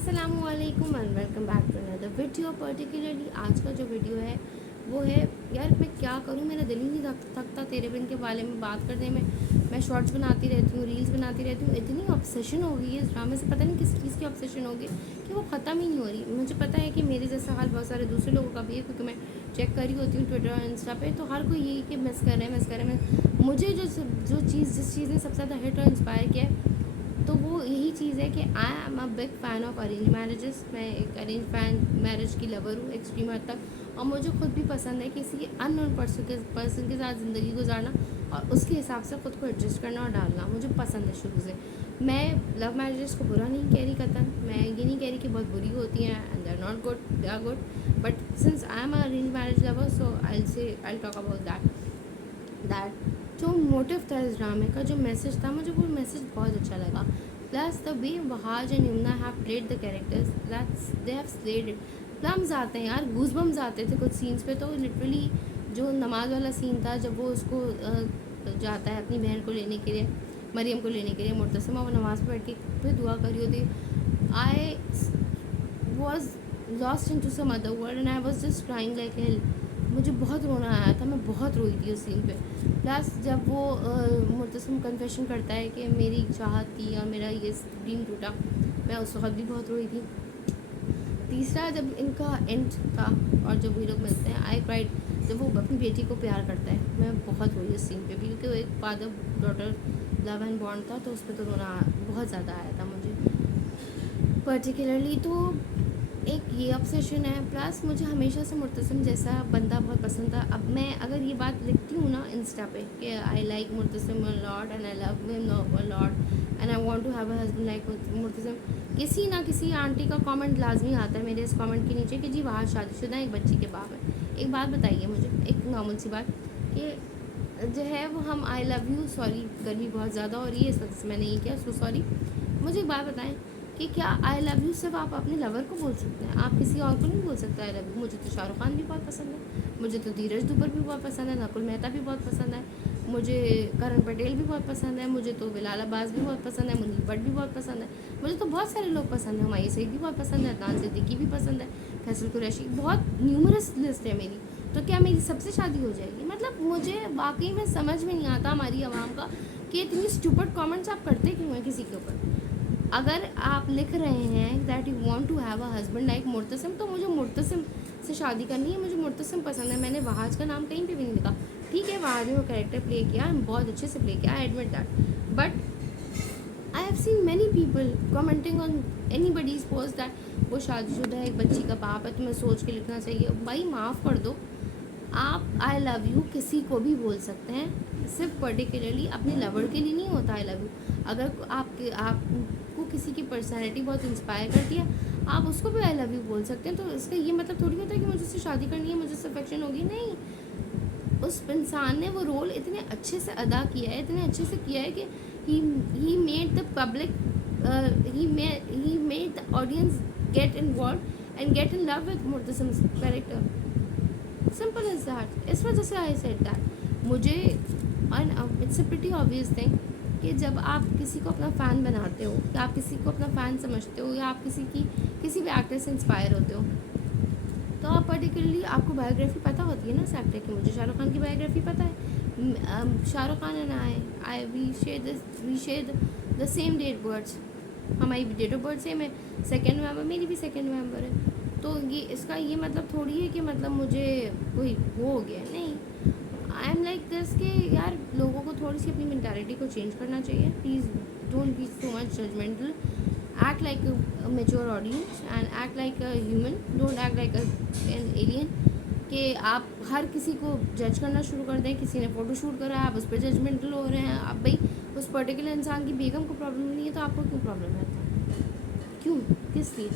अस्सलामुअलैकुम and welcome back to another video. Particularly आज का जो वीडियो है वो है, यार मैं क्या करूँ, मेरा दिल ही नहीं थकता तेरे बिन के बारे में बात करने में। मैं शॉर्ट्स बनाती रहती हूँ, रील्स बनाती रहती हूँ, इतनी ऑब्सेशन हो गई है इस ड्रामे से, पता नहीं किस चीज़ की ऑब्सेशन होगी कि वो ख़त्म ही नहीं हो रही। मुझे पता है कि मेरे जैसा हाल बहुत सारे दूसरे लोगों का भी है, क्योंकि मैं चेक कर रही होती हूँ ट्विटर और इंस्टा पे, तो हर कोई यही कि मिस कर रहे हैं। मुझे जिस चीज़ ने सबसे ज़्यादा हिट और इंस्पायर किया है तो वो यही चीज़ है कि आई am a big fan of arrange marriages. मैं एक अरेंज मैरिज की लवर हूँ एक्सट्रीम हद तक, और मुझे खुद भी पसंद है किसी अननोन पर्सन के साथ ज़िंदगी गुजारना और उसके हिसाब से ख़ुद को एडजस्ट करना और डालना मुझे पसंद है शुरू से। मैं लव मैरिजेस को बुरा नहीं कह रही कतन, मैं ये नहीं कह रही कि बहुत बुरी होती हैं and they are not good, they are good, but since I am a arrange marriage lover so I talk about that जो मोटिव था इस ड्रामे का, जो मैसेज था, मुझे वो मैसेज बहुत अच्छा लगा। Plus the way Wahaj and Yumna have played the characters, that's they have slayed it. प्लम्स आते हैं यार, गूज बम्स आते थे कुछ सीन्स पे, तो लिटरली जो नमाज वाला सीन था जब वो उसको जाता है अपनी बहन को लेने के लिए, मरियम को लेने के लिए, मुर्तसिमा वो नमाज़ पे बैठ के फिर दुआ करी होती। I was lost into some other world and I was just crying like hell. मुझे बहुत रोना आया था, मैं बहुत रोई थी उस सीन पे। प्लस जब वो मुर्तसिम कन्फेशन करता है कि मेरी चाहत थी और मेरा ये ड्रीम टूटा, मैं उस वक्त भी बहुत रोई थी। तीसरा जब इनका एंड था और जब वो लोग मिलते हैं, आई क्राइड। जब वो अपनी बेटी को प्यार करता है, मैं बहुत रोई उस सीन पे भी, क्योंकि वो एक father daughter love and bond था, तो उस पर तो रोना बहुत ज़्यादा आया था मुझे पर्टिकुलरली। तो एक ये ऑब्सेशन है। प्लस मुझे हमेशा से मुर्तसिम जैसा बंदा बहुत पसंद था। अब मैं अगर ये बात लिखती हूँ ना इंस्टा पे कि I like Murtasim a lot and I love him a lot and I want to have a husband like Murtasim, किसी ना किसी आंटी का कमेंट लाजमी आता है मेरे इस कमेंट के नीचे कि जी वहाँ शादीशुदा एक बच्ची के बाप है। एक बात बताइए मुझे, एक नॉर्मल सी बात, कि जो है वो हम आई लव यू, सॉरी गर्मी बहुत ज़्यादा हो रही है इस वजह से मैंने ये किया, सो सॉरी। मुझे एक बात बताएं कि क्या आई लव यू सिर्फ आप अपने लवर को बोल सकते हैं, आप किसी और को नहीं बोल सकते आई लव यू। मुझे तो शाहरुख खान भी बहुत पसंद है, मुझे तो धीरज दुबर भी बहुत पसंद है, नकुल मेहता भी बहुत पसंद है, मुझे करण पटेल भी बहुत पसंद है, मुझे तो बिलाल अब्बास भी बहुत पसंद है, मुनीर भट्ट भी बहुत पसंद है, मुझे तो बहुत सारे लोग पसंद हैं, हुमायूं सईद भी बहुत पसंद है, अदनान सिद्दीकी भी पसंद है, फैसल कुरैशी, बहुत न्यूमरस लिस्ट है मेरी। तो क्या मेरी सबसे शादी हो जाएगी? मतलब मुझे वाकई में समझ में नहीं आता हमारी आवाम का कि इतनी स्टूपिड कमेंट्स आप करते क्यों हैं किसी के ऊपर। अगर आप लिख रहे हैं that you want to have a husband like Murtasim, तो मुझे मुर्तसिम से शादी करनी है, मुझे मुर्तसिम पसंद है। मैंने वहाज का नाम कहीं पे भी नहीं लिखा। ठीक है, वहाज ने वो कैरेक्टर प्ले किया, बहुत अच्छे से प्ले किया, I admit that, but I have seen many people commenting on anybody's post that वो शादीशुदा है, एक बच्ची का बाप है, तुम्हें सोच के लिखना चाहिए। भाई माफ़ कर दो, आप आई लव यू किसी को भी बोल सकते हैं, सिर्फ पर्टिकुलरली अपने लवर के लिए नहीं होता आई लव यू। अगर आपको किसी की पर्सनैलिटी बहुत इंस्पायर करती है, आप उसको भी आई लव यू बोल सकते हैं। तो इसका ये मतलब थोड़ी होता है कि मुझे उससे शादी करनी है, मुझे उससे अफेक्शन होगी, नहीं। उस इंसान ने वो रोल इतने अच्छे से अदा किया है, इतने अच्छे से किया है कि he made the public, he made the audience get involved and get in love with Murtasim's character. Simple is that. इस वजह से आई सेड दैट मुझे, and it's a pretty obvious thing कि जब आप किसी को अपना फ़ैन बनाते हो या आप किसी को अपना फ़ैन समझते हो या आप किसी भी एक्टर से इंस्पायर होते हो, तो आप पर्टिकुलरली आपको बायोग्राफी पता होती है ना उस एक्टर की। मुझे शाहरुख खान की बायोग्राफी पता है। Shahrukh Khan and I we share the same date births, हमारी डेट ऑफ बर्थ सेम है, 2 नवंबर, मेरी भी 2 नवंबर है। तो ये इसका ये मतलब थोड़ी है कि मतलब मुझे कोई वो हो गया, नहीं। आई एम लाइक दिस कि यार लोगों को थोड़ी सी अपनी मेंटालिटी को चेंज करना चाहिए। Please don't be so much judgemental, act like a mature audience and act like a human, don't act like an alien कि आप हर किसी को जज करना शुरू कर दें। किसी ने फ़ोटो शूट करा है, आप उस पर जजमेंटल हो रहे हैं। आप भाई उस पर्टिकुलर इंसान की बेगम को प्रॉब्लम नहीं है तो आपको क्यों प्रॉब्लम है? क्यों, किस लिए?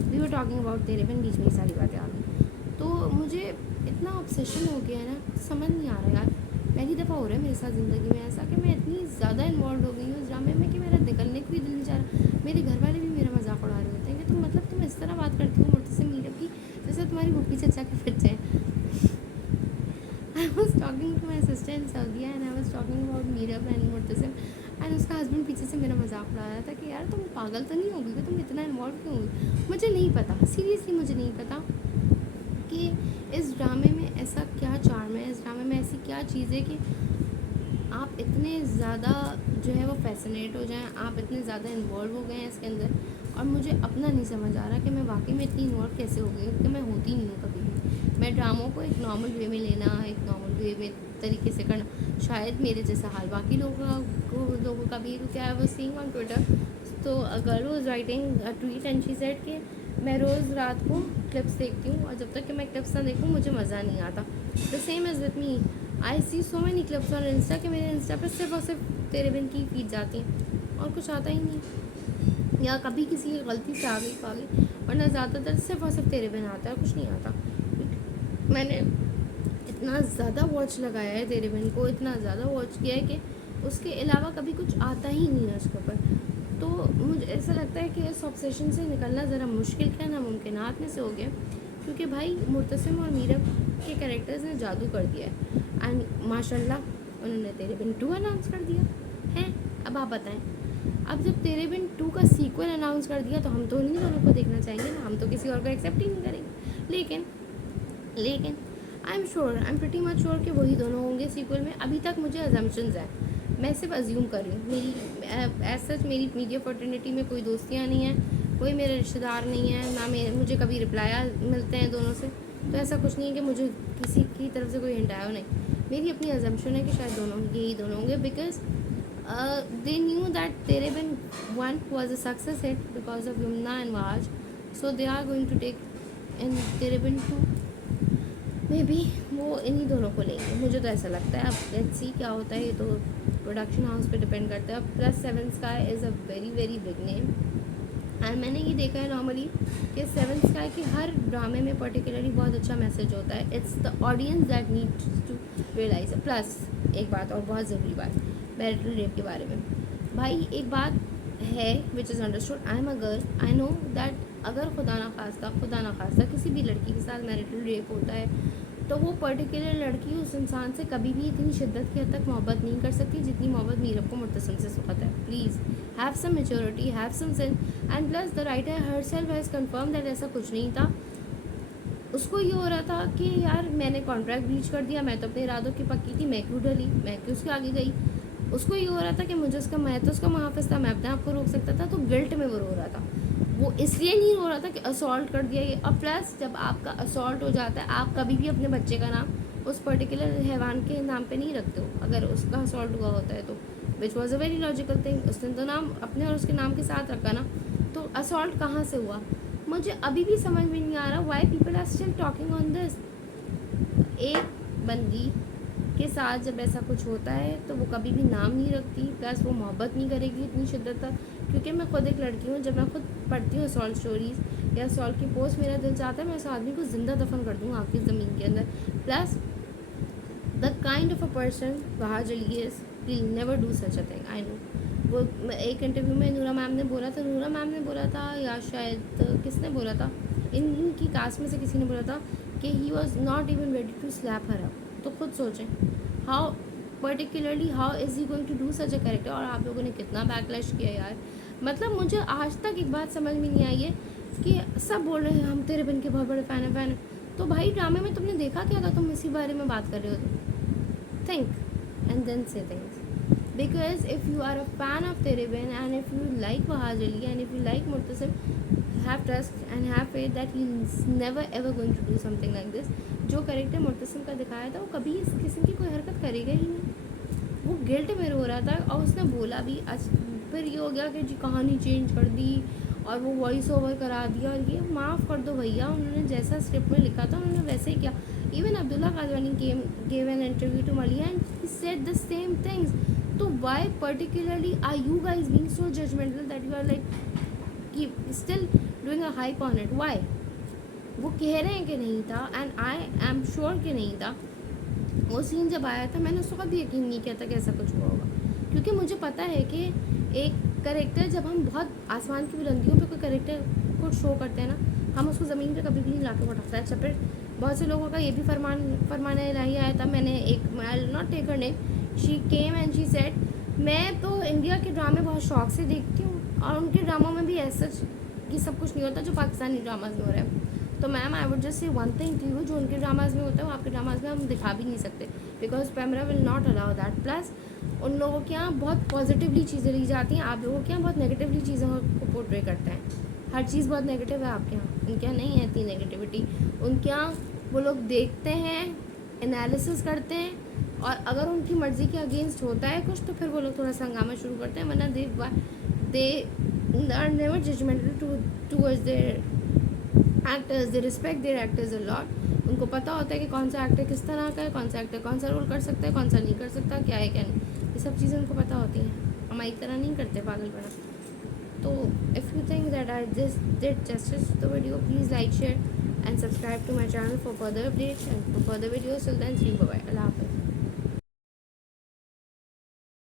वी वर टॉकिंग अबाउट तेरे बिन, बीच में ये सारी बातें आ गई। तो मुझे इतना ऑब्सेशन हो गया है ना, समझ नहीं आ रहा यार। पहली दफ़ा हो रहा है मेरे साथ ज़िंदगी में ऐसा कि मैं इतनी ज़्यादा इन्वॉल्व हो गई हूँ इस ड्रामे में कि मेरा निकलने को भी दिल नहीं चाह रहा। मेरे घर वाले भी मेरा मजाक उड़ा रहे होते हैं कि तुम मतलब तुम इस तरह बात करती हो मुर्तसिम मीरब की जैसे तुम्हारी भूपी चचा के बच्चे हैं। I was talking to my sister in Saudi and I was talking about Meerab and Murtasim. And उसका हस्बैंड पीछे से मेरा मजाक उड़ा रहा था कि यार तुम पागल तो नहीं हो गई, तुम इतना इन्वॉल्व क्यों हुई। मुझे नहीं पता, सीरियसली मुझे नहीं पता कि इस ड्रामे में ऐसा क्या चार्म है, इस ड्रामे में ऐसी क्या चीज़ है कि आप इतने ज़्यादा जो है वो फैसिनेट हो जाएं, आप इतने ज़्यादा इन्वॉल्व हो गए हैं इसके अंदर। और मुझे अपना नहीं समझ आ रहा कि मैं वाकई में इतनी इन्वॉल्व कैसे हो गई, क्योंकि मैं होती नहीं हूँ कभी भी। मैं ड्रामों को एक नॉर्मल वे में लेना, एक नॉर्मल वे में तरीके से करना, शायद मेरे जैसा हाल बाकी लोगों का भी। क्योंकि I was seeing on Twitter, तो a girl was writing a tweet and she said कि मैं रोज़ रात को क्लिप्स देखती हूँ और जब तक कि मैं क्लिप्स ना देखूँ मुझे मज़ा नहीं आता। The same is with me, I see so many clips on Insta कि मेरे इंस्टा पर सिर्फ और सिर्फ तेरे बिन की फीड जाती हैं और कुछ आता ही नहीं, या कभी किसी की गलती से आ गई, वरना ज़्यादातर सिर्फ और सिर्फ तेरे बिन आता है, कुछ नहीं आता। मैंने इतना ज़्यादा वॉच लगाया है तेरे बिन को, इतना ज़्यादा वॉच किया है कि उसके अलावा कभी कुछ आता ही नहीं है उसके ऊपर। तो मुझे ऐसा लगता है कि इस ऑब्सेशन से निकलना ज़रा मुश्किल क्या नामुमकिनात में से हो गया, क्योंकि भाई मुर्तसिम और मीरब के कैरेक्टर्स ने जादू कर दिया है। एंड माशाल्लाह उन्होंने तेरे बिन 2 अनाउंस कर दिया है। अब आप बताएं, अब जब तेरे बिन 2 का सीक्वल अनाउंस कर दिया तो हम तो उन्हीं दोनों को देखना चाहेंगे ना, हम तो किसी और को एक्सेप्ट ही नहीं करेंगे। लेकिन I am pretty much sure कि वही दोनों होंगे सीक्वल में। अभी तक मुझे अजम्पशंस हैं, मैं सिर्फ अज्यूम कर रही हूँ। मेरी एज सच मेरी मीडिया फर्टिनिटी में कोई दोस्तियाँ नहीं हैं, कोई मेरे रिश्तेदार नहीं है, ना मुझे कभी रिप्लाई मिलते हैं दोनों से। तो ऐसा कुछ नहीं है कि मुझे किसी की तरफ से कोई हिंट आया हो, नहीं। मेरी अपनी अजम्पशन है कि शायद यही दोनों होंगे, बिकॉज दे न्यू दैट तेरे बिन 1 was a success hit because of Yumna and Waj, so they are going to take in तेरे बिन 2। मे बी वो इन्हीं दोनों को लेंगे, मुझे तो ऐसा लगता है। अब लेट्स सी क्या होता है, ये तो प्रोडक्शन हाउस पे डिपेंड करता है। Plus 7 sky is a very very big name, and मैंने ये देखा है नॉर्मली कि 7 स्काई के हर ड्रामे में पर्टिकुलरली बहुत अच्छा मैसेज होता है। It's the audience that needs to realise. Plus एक बात और बहुत ज़रूरी बात मैरिटल रेप के बारे में। भाई एक बात है which is understood, I am a girl, I know that अगर खुदा ना खास्ता किसी भी लड़की के साथ मैरिटल रेप होता है तो वो पर्टिकुलर लड़की उस इंसान से कभी भी इतनी शिद्दत की हद तक मोहब्बत नहीं कर सकती जितनी मोहब्बत मीरब को मुर्तसिम से सुखत है। Please have some maturity, have some sense. And plus the writer herself has confirm that ऐसा कुछ नहीं था। उसको ये हो रहा था कि यार मैंने कॉन्ट्रैक्ट ब्रीच कर दिया, मैं तो अपने इरादों की पक्की थी, मैं क्यों डली, मैं क्यों उसके आगे गई। उसको ये हो रहा था कि मैं तो उसका मुहाफ़िज़ था, मैं अपने आप को रोक सकता था, तो गिल्ट में वो रो रहा था। वो इसलिए नहीं हो रहा था कि असॉल्ट कर दिया ये। और प्लस जब आपका असॉल्ट हो जाता है, आप कभी भी अपने बच्चे का नाम उस पर्टिकुलर हैवान के नाम पे नहीं रखते हो अगर उसका असॉल्ट हुआ होता है तो, which was a very logical thing. उसने तो नाम अपने और उसके नाम के साथ रखा ना, तो असॉल्ट कहाँ से हुआ। मुझे अभी भी समझ में नहीं आ रहा why people are still talking on this. एक बंदी के साथ जब ऐसा कुछ होता है तो वो कभी भी नाम नहीं रखती, प्लस वो मोहब्बत नहीं करेगी इतनी शिद्दत तक। क्योंकि मैं खुद एक लड़की हूँ, जब मैं खुद पढ़ती हूँ असॉल्ट स्टोरीज़ या असॉल्ट की पोस्ट, मेरा दिल चाहता है मैं उस आदमी को ज़िंदा दफन कर दूँ आपकी ज़मीन के अंदर। Plus the kind of a person Wahaj Ali is, will never do such a thing. I know वो एक इंटरव्यू में नूरा मैम ने बोला था या शायद किसने बोला था, इनकी कास्ट में से किसी ने बोला था कि he was not even ready to slap her up. तो खुद सोचें how is he going to do such a character. और आप लोगों ने कितना बैकलैश किया यार। मतलब मुझे आज तक एक बात समझ में नहीं आई है कि सब बोल रहे हैं हम तेरे बिन के बहुत बड़े फ़ैन है। तो भाई ड्रामे में तुमने देखा क्या था, तुम इसी बारे में बात कर रहे हो। तो थिंक एंड देन से things, because if you are a fan of तेरे बिन and if you like Wahaj Ali and if you like Murtasim, have trust and have faith that he is never ever going to do something like this। जो character Murtasim का दिखाया था वो कभी इस किस्म की कोई हरकत करेगा ही नहीं। वो गिल्ट में रो रहा था और उसने बोला भी। आज फिर ये हो गया कि जी कहानी चेंज कर दी और वो वॉइस ओवर करा दिया, और ये माफ़ कर दो भैया, उन्होंने जैसा स्क्रिप्ट में लिखा था उन्होंने वैसे ही किया। Even Abdullah Kadwani gave an interview to Malia and he said the same things। तो why particularly are you guys being so judgmental that you are like keep still doing a hype on it? Why? वो कह रहे हैं कि नहीं था and I am sure कि नहीं था। वो सीन जब आया था मैंने उस वक्त भी यकीन नहीं किया था कि ऐसा कुछ हुआ होगा, क्योंकि मुझे पता है कि एक करेक्टर जब हम बहुत आसमान की बुलंदियों पे कोई करेक्टर को शो करते हैं ना, हम उसको ज़मीन पे कभी भी नहीं लाके उठाता है। अच्छा फिर बहुत से लोगों का ये भी फरमान इलाही आया था। मैंने एक, I will not take her name, she came and she said मैं तो इंडिया के ड्रामे बहुत शौक से देखती हूँ, और उनके ड्रामों में भी ऐसा कि सब कुछ नहीं होता जो पाकिस्तानी ड्रामाज में हो रहा है। तो ma'am I would just say one thing to you, जो उनके ड्रामाज में होता है वो आपके ड्रामाज में हम दिखा भी नहीं सकते, because camera will not allow that. Plus उन लोगों के यहाँ बहुत पॉजिटिवली चीज़ें ली जाती हैं, आप लोगों के यहाँ बहुत नेगेटिवली चीज़ों को पोर्ट्रे करते हैं। हर चीज़ बहुत नेगेटिव है आपके यहाँ, उनके यहाँ नहीं है इतनी नेगेटिविटी। उनके यहाँ वो लोग देखते हैं, एनालिसिस करते हैं, और अगर उनकी मर्ज़ी के अगेंस्ट होता है कुछ तो फिर वो लोग थोड़ा सा हंगामा शुरू करते हैं, वरना they are never judgemental towards their actors, they respect their actors a lot. उनको पता होता है कि कौन सा एक्टर किस तरह का है, कौन सा एक्टर कौन सा रोल कर सकता है, कौन सा नहीं कर सकता, क्या है क्या नहीं, ये सब चीज़ें उनको पता होती हैं। हमारी तरह नहीं करते पागलपना। तो if you think that I just did justice to the video, please like, share and subscribe to my channel for further updates and for further videos. Till then see you, bye bye, अल्लाह हाफ़िज़।